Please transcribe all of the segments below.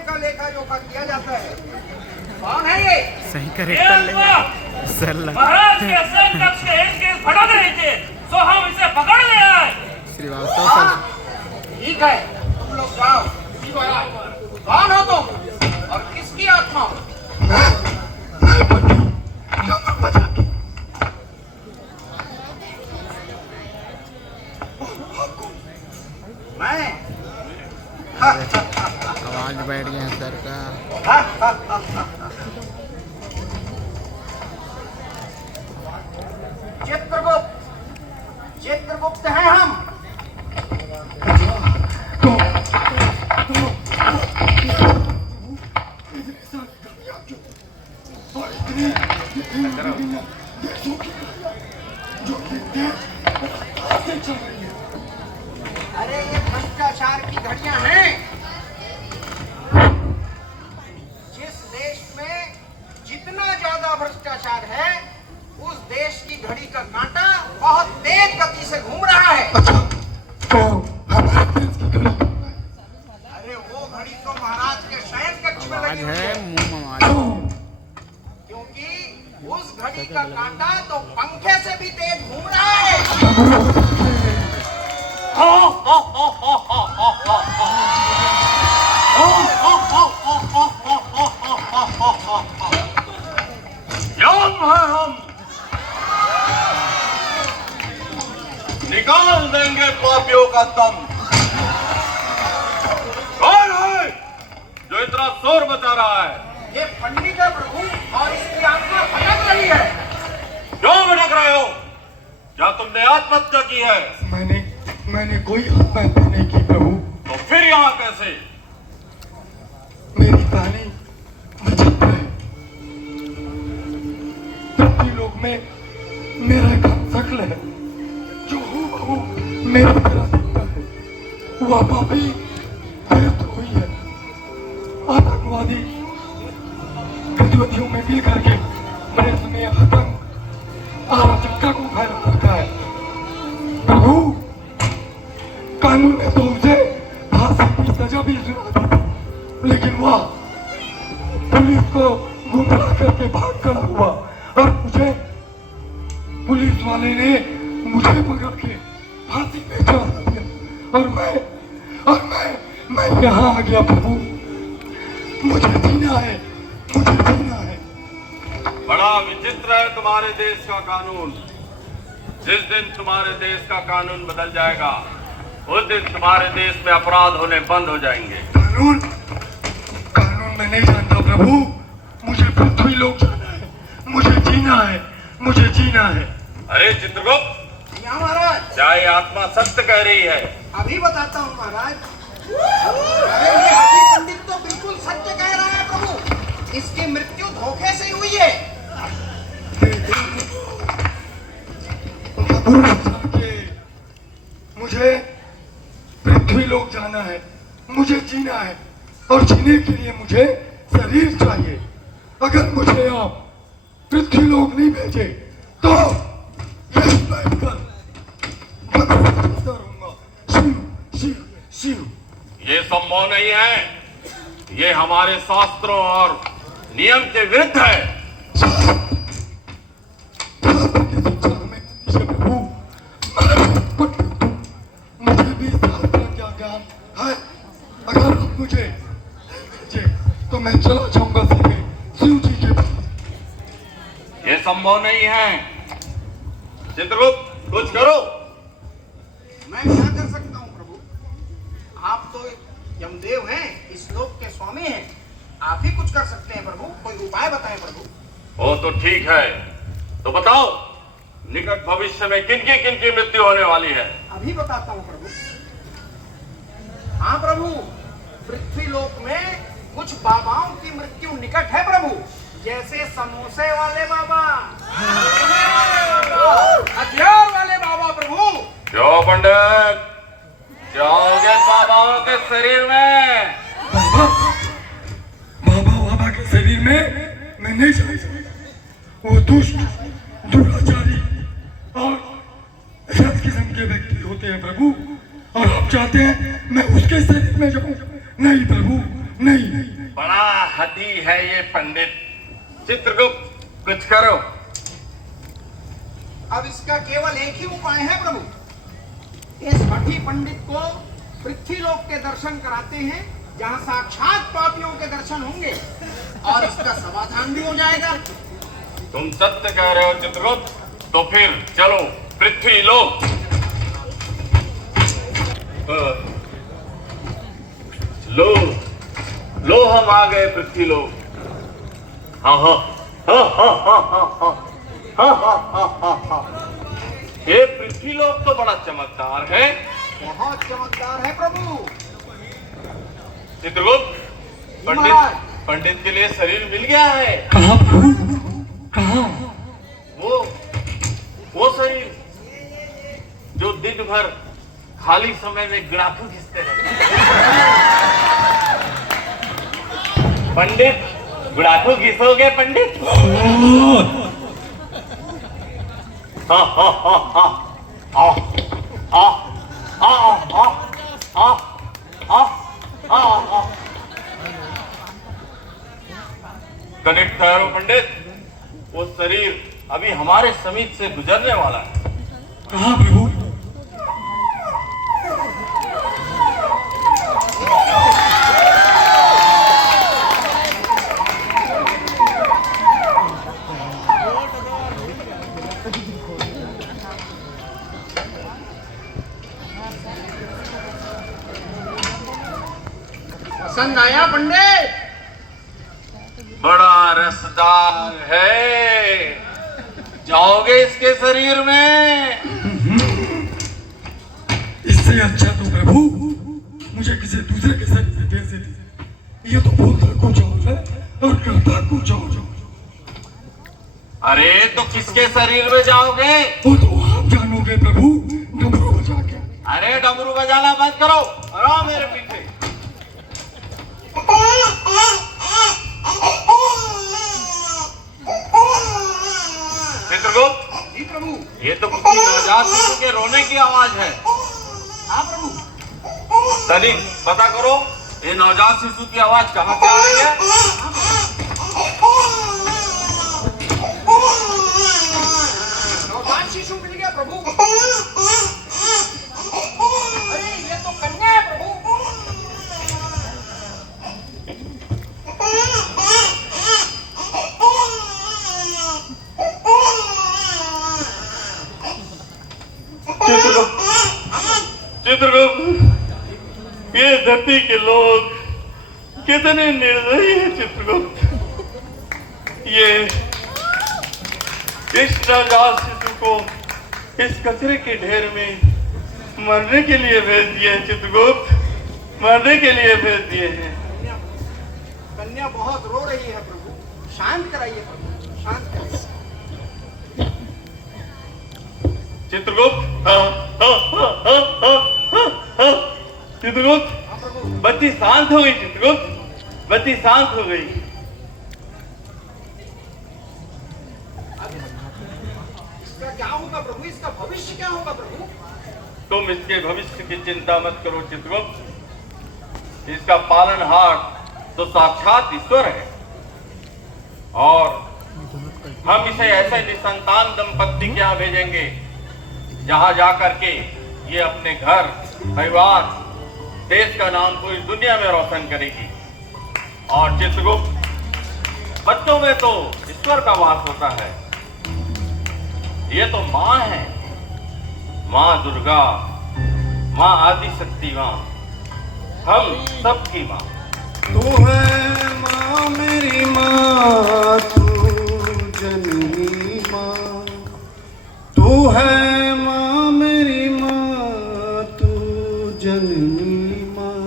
सोने का लेखा जोखा किया जाता है। कौन है ये? सही करेक्टर ले महाराज के अफसर कक्ष के एक केस भटक रहे थे, तो हम इसे पकड़ ले आए। श्रीवास्तव सर। ठीक है, तुम लोग जाओ। कौन हो तुम और किसकी आत्मा? मैं आवाज बैठ गया सर का। चित्रगुप्त हैं हम। अरे ये भ्रष्टाचार की घड़ियां हैं। जिस देश में जितना ज्यादा भ्रष्टाचार है, उस देश की घड़ी का कांटा बहुत तेज गति से घूम रहा है। अरे वो घड़ी तो महाराज के शयन कक्ष में लगी हुई है, क्योंकि उस घड़ी का कांटा तो पंखे से भी तेज घूम रहा है। हम निकाल देंगे पापियों का दम। कौन है जो इतना शोर मचा रहा है? ये पंडित है प्रभु, और इसकी आत्मा भटक रही है। क्यों भटक रहे हो? क्या तुमने आत्महत्या की है? मैंने कोई आत्महत्या नहीं की प्रभु। तो फिर यहाँ कैसे? मेरी कहानी विचित्र है। पृथ्वी लोक में मेरा एक शकल है जो हूबहू मेरी तरह दिखता है। वह पापी द्रोही है। आतंकवादी गतिविधियों में मिल करके प्रेस में आतंक अराजकता को फैला रखा है। प्रभु, कानून ने तो उसे फांसी की सजा भी सुना दी, लेकिन वह पुलिस को गुमराह करके भाग खड़ा हुआ और पुलिस वाले ने मुझे पकड़ के फांसी पे चढ़ा दिया। और मैं यहाँ आ गया प्रभु। मुझे जीना है। बड़ा विचित्र है तुम्हारे देश का कानून। जिस दिन तुम्हारे देश का कानून बदल जाएगा, उस दिन तुम्हारे देश में अपराध होने बंद हो जाएंगे। कानून मैं नहीं जानता प्रभु। मुझे पृथ्वी लोक जाना है। मुझे जीना है। अरे चित्रगुप्त, महाराज, क्या ये आत्मा सत्य कह रही है? अभी बताता हूँ महाराज। अरे ये हाथी पंडित तो बिल्कुल सत्य कह रहा है प्रभु। इसकी मृत्यु धोखे से हुई है। मुझे पृथ्वी लोक जाना है। मुझे जीना है, और जीने के लिए मुझे शरीर चाहिए। अगर मुझे आप पृथ्वी लोक नहीं भेजे तो शिव। ये संभव नहीं है। ये हमारे शास्त्रों और नियम के विरुद्ध है। मुझे भी शास्त्र का ज्ञान है। अगर आप मुझे भेजे तो मैं चला जाऊंगा सीधे शिव जी के पास। ये संभव नहीं है। चित्रगुप्त, कुछ करो। मैं क्या कर सकता हूँ प्रभु? आप तो यमदेव हैं, इस लोक के स्वामी हैं। आप ही कुछ कर सकते हैं प्रभु। कोई उपाय बताएं प्रभु। वो तो ठीक है, तो बताओ निकट भविष्य में किन की मृत्यु होने वाली है? अभी बताता हूँ प्रभु। हाँ प्रभु, पृथ्वी लोक में कुछ बाबाओं की मृत्यु निकट है प्रभु। जैसे समोसे वाले बाबा, हथियार वाले बाबा प्रभु। क्यों पंडित, जाओगे बाबाओं के शरीर में? बाबा के शरीर में मैं नहीं जा सकता। वो दुष्ट, दुराचारी और सत किस्म के व्यक्ति होते हैं प्रभु। और आप चाहते हैं मैं उसके शरीर में जाऊं? नहीं प्रभु, नहीं। बड़ा हठी है ये पंडित। चित्रगुप्त, कुछ करो। अब इसका केवल एक ही उपाय है प्रभु। इस हठी पंडित को पृथ्वीलोक के दर्शन कराते हैं, जहां साक्षात पापियों के दर्शन होंगे और इसका समाधान भी हो जाएगा। तुम सत्य कह रहे हो चित्रगुप्त, तो फिर चलो पृथ्वीलोक। लो लो, हम आ गए पृथ्वीलोक। हाँ हाँ हाँ हाँ हाँ हाँ हाँ हाँ हाँ हाँ हाँ। ये पृथ्वीलोक तो बड़ा चमकदार है। बहुत चमकदार है प्रभु। चित्रगुप्त, महाराज। पंडित के लिए शरीर मिल गया है। कहाँ प्रभु, कहाँ? वो शरीर जो दिन भर खाली समय में गिड़ाफू घिसते रहे। पंडित, गिड़ाफू घिसोगे पंडित? हाँ हाँ हाँ हाँ हाँ हाँ हाँ हाँ हाँ हाँ हाँ हाँ। कनेक्ट ठहरो पंडित, वो शरीर अभी हमारे समीप से गुजरने वाला है। कहाँ प्रभु? पसंद आया पंडित? बड़ा रसदार है। जाओगे इसके शरीर में? इससे अच्छा तो प्रभु मुझे किसी दूसरे के शरीर में दे देते। ये तो बोलता कुछ और है और करता कुछ और। अरे तो किसके शरीर में जाओगे? वो तो आप जानोगे प्रभु, डमरू बजा के। अरे डमरू बजाना बंद करो और आओ मेरे पीछे। चित्रगुप्त, जी प्रभु। ये तो किसी नवजात शिशु के रोने की आवाज है। हाँ प्रभु। तनी पता करो ये नवजात शिशु की आवाज कहाँ से आ रही है। नवजात शिशु मिल गया प्रभु। अरे ये तो कन्या है प्रभु। चित्रगुप्त, ये धरती के लोग कितने निर्दयी हैं चित्रगुप्त। ये इस नवजात शिशु को इस कचरे के ढेर में मरने के लिए भेज दिए हैं चित्रगुप्त, मरने के लिए भेज दिए हैं। कन्या बहुत रो रही है प्रभु, शांत कराइए प्रभु, शांत कराइए। चित्रगुप्त, चित्रगुप्त, हाँ प्रभु। बत्ती शांत हो गई चित्रगुप्त, बत्ती शांत हो गई। इसका क्या होगा प्रभु? इसका भविष्य क्या होगा प्रभु? तुम इसके भविष्य की चिंता मत करो चित्रगुप्त। इसका पालनहार तो साक्षात ईश्वर है और हम इसे ऐसे निसंतान दंपत्ति के यहाँ भेजेंगे जहां जाकर के ये अपने घर, परिवार, देश का नाम पूरी दुनिया में रोशन करेगी। और चित्रगुप्त, बच्चों में तो ईश्वर का वास होता है। ये तो माँ है, माँ दुर्गा, माँ आदिशक्ति, माँ हम सबकी माँ। तू है माँ मेरी माँ, तू जननी माँ। तू है माँ मेरी माँ, तू जननी माँ।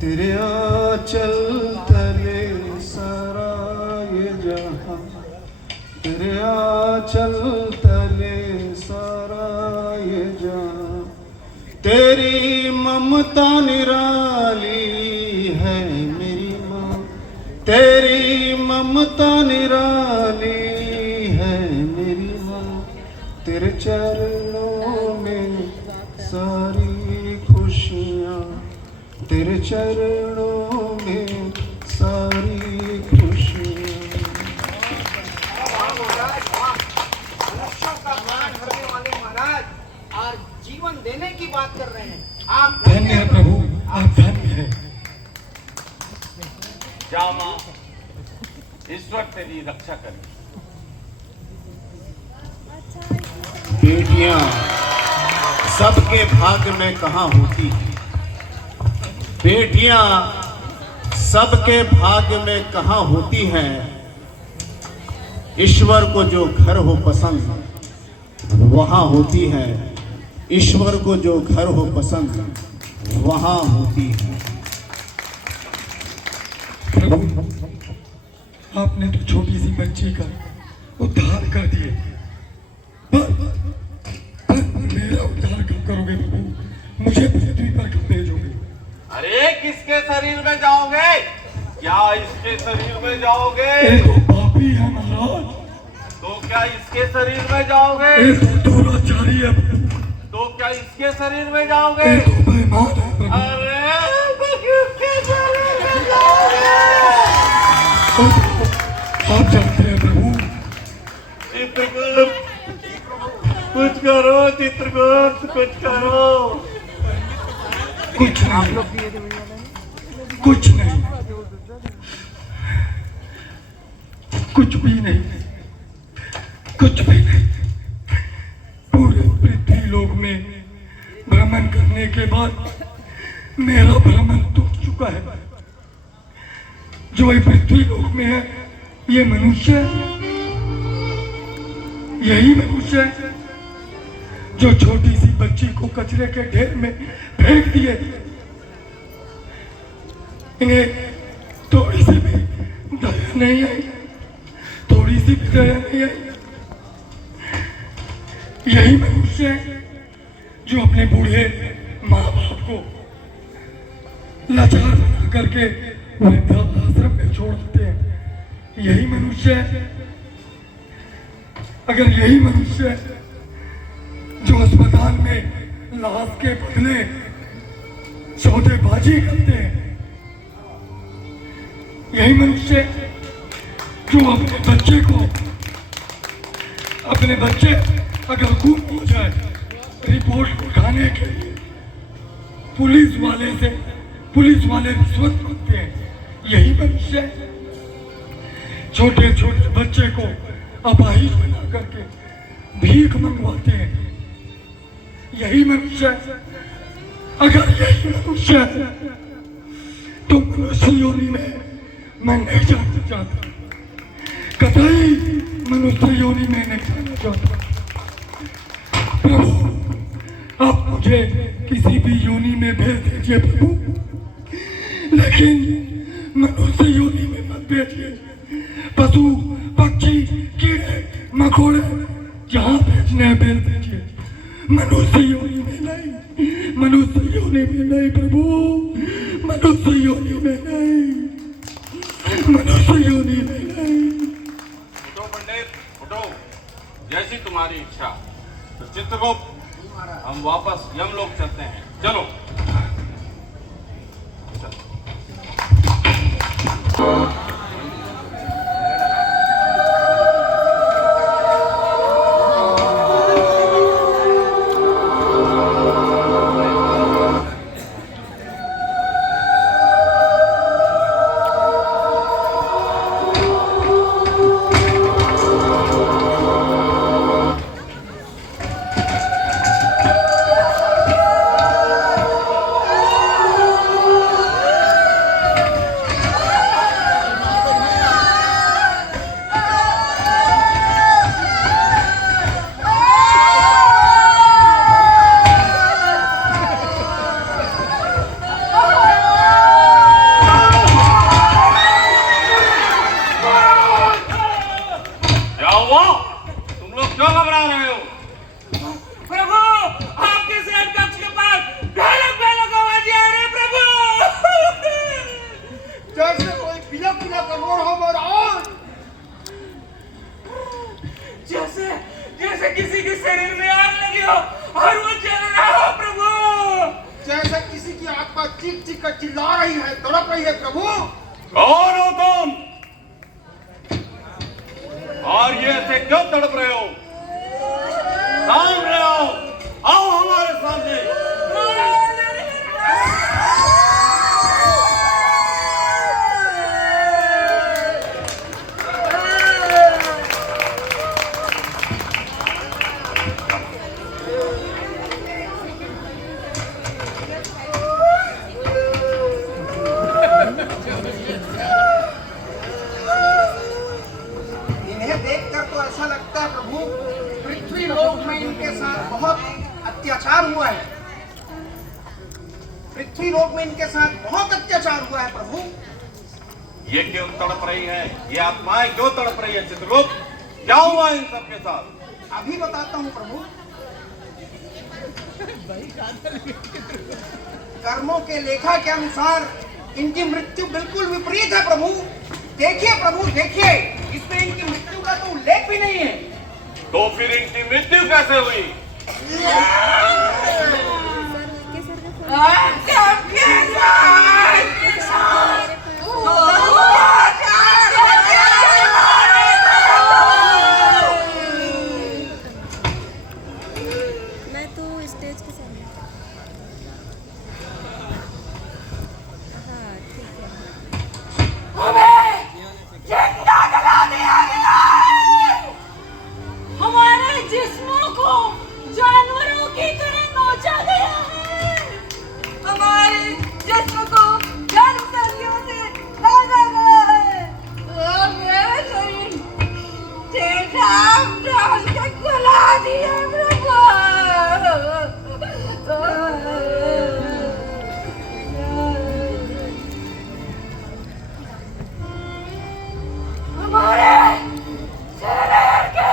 तेरे आंचल तले सारा ये जहां, तेरे आंचल तले सारा ये जहां। तेरी ममता निराली है मेरी माँ, तेरी ममता निराली है मेरी माँ। तेरे चरणों में सारी खुशियाँ, तेरे चरणों में बात कर रहे हैं। आप धन्य है प्रभु, आप धन्य है। जा मां, ईश्वर तेरी रक्षा करे। बेटियां सबके भाग्य में कहाँ होती हैं? बेटियां सबके भाग्य में कहाँ होती हैं? ईश्वर को जो घर हो पसंद वहाँ होती है। ईश्वर को जो घर हो पसंद वहाँ होती है। प्रभु, आपने तो छोटी सी बच्ची का उद्धार कर दिए, पर मेरा उद्धार कब करोगे प्रभु? मुझे पृथ्वी पर कब भेजोगे? अरे किसके शरीर में जाओगे? क्या इसके शरीर में जाओगे? ये तो पापी है महाराज। तो क्या इसके शरीर में जाओगे? ये तो दुराचारी है प्रभु। तो क्या इसके शरीर में जाओगे? ये तो बेईमान है प्रभु। अरे तो किसके शरीर में जाओगे? आप जानते हैं प्रभु। चित्रगुप्त, कुछ करो चित्रगुप्त, कुछ करो। कुछ नहीं, कुछ नहीं, कुछ भी नहीं, कुछ भी नहीं। पूरे पृथ्वी लोक में भ्रमण करने के बाद मेरा भ्रमण टूट चुका है। जो ये पृथ्वी लोक में है ये मनुष्य है, यही मनुष्य है जो छोटी सी बच्ची को कचरे के ढेर में फेंक दिए। इन्हें थोड़ी सी भी दया नहीं आई, थोड़ी सी भी दया नहीं आई। यही मनुष्य है जो अपने बूढ़े माँ बाप को लाचार बना करके वृद्धाश्रम में छोड़ देते हैं। यही मनुष्य है। अगर यही मनुष्य है जो अस्पताल में लाश के बदले सौदेबाजी करते हैं, यही मनुष्य जो अपने बच्चे अगर गुम हो जाए रिपोर्ट उठाने के लिए पुलिस वाले रिश्वत मांगते हैं, यही मनुष्य छोटे छोटे बच्चे को अपाहिज बना करके भीख मंगवाते हैं, यही मनुष्य। अगर यही मनुष्य तो मनुष्य योनि में मैं नहीं जाना चाहता, कतई मनुष्य योनि में नहीं जाना चाहता। प्रभु, आप मुझे किसी भी योनि में भेज दीजिए प्रभु, लेकिन मनुष्य योनि में मत भेजिए। पशु पक्षी कीड़े मकोड़े जहाँ भेजने हैं भेज दीजिए, मनुष्य योनि में नहीं, मनुष्य योनि में नहीं प्रभु, मनुष्य योनि में नहीं, मनुष्य योनि में नहीं। उठो पंडित, उठो, जैसी तुम्हारी इच्छा। तो चित्रगुप्त, हम वापस यमलोक चलते हैं, चलो। जैसे किसी के शरीर में आग लगी हो और वो जल रहा हो प्रभु। जैसे किसी की आत्मा चीख चीख कर चिल्ला रही है, तड़प रही है प्रभु। कौन हो तुम? और ये ऐसे क्यों तड़प रहे हो? सामने आओ, आओ हमारे सामने। इन्हें देखकर तो ऐसा लगता है प्रभु पृथ्वी लोक में इनके साथ बहुत अत्याचार हुआ है। पृथ्वी लोक में इनके साथ बहुत अत्याचार हुआ है प्रभु। ये क्यों तड़प रही है? ये आत्माएं क्यों तड़प रही है चित्रगुप्त? क्या हुआ इन सब के साथ? अभी बताता हूं प्रभु। कर्मों के लेखा के अनुसार इनकी मृत्यु बिल्कुल विपरीत है प्रभु। देखिए प्रभु, देखिए, इसमें इनकी मृत्यु का तो उल्लेख भी नहीं है। तो फिर इनकी मृत्यु कैसे हुई? मैं तो स्टेज के सामने। हाँ ठीक है। हमारे जिस्मों को जानवरों की तरह नोचा गया है। हमारे जिस्म को जानवरों से दागा गया है। और मेरा शरीर डाल के गला दिया प्रभु। हमारे शरीर के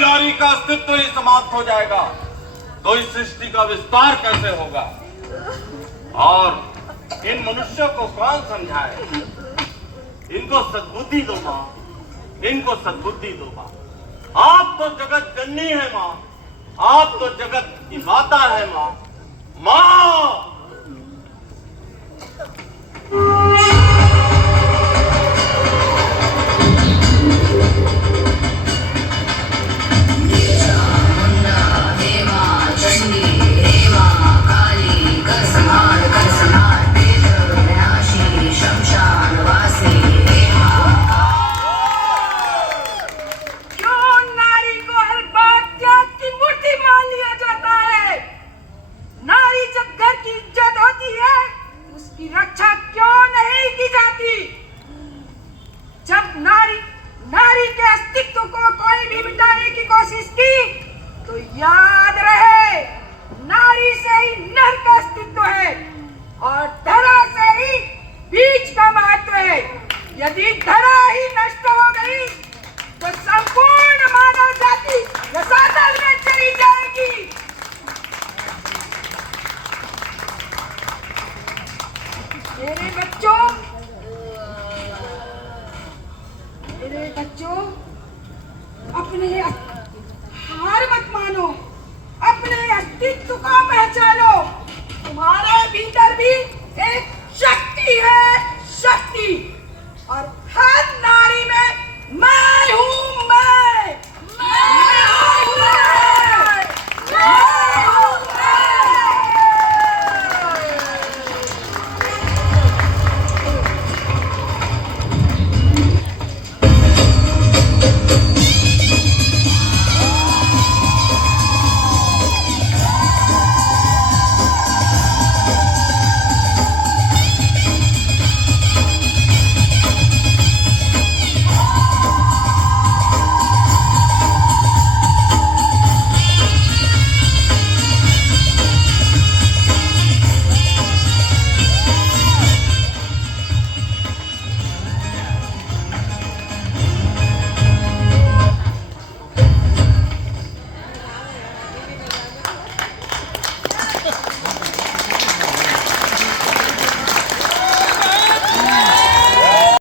नारी का अस्तित्व ही समाप्त हो जाएगा तो इस सृष्टि का विस्तार कैसे होगा? और इन मनुष्यों को कौन समझाए? इनको सद्बुद्धि दो माँ, इनको सद्बुद्धि दो माँ। आप तो जगत जननी है माँ, आप तो जगत की माता है माँ। माँ यदि धरा ही नष्ट हो गई तो संपूर्ण मानव जाति रसातल में चली जाएगी। अस्तित्व को पहचानो। तुम्हारे भीतर भी एक शक्ति है।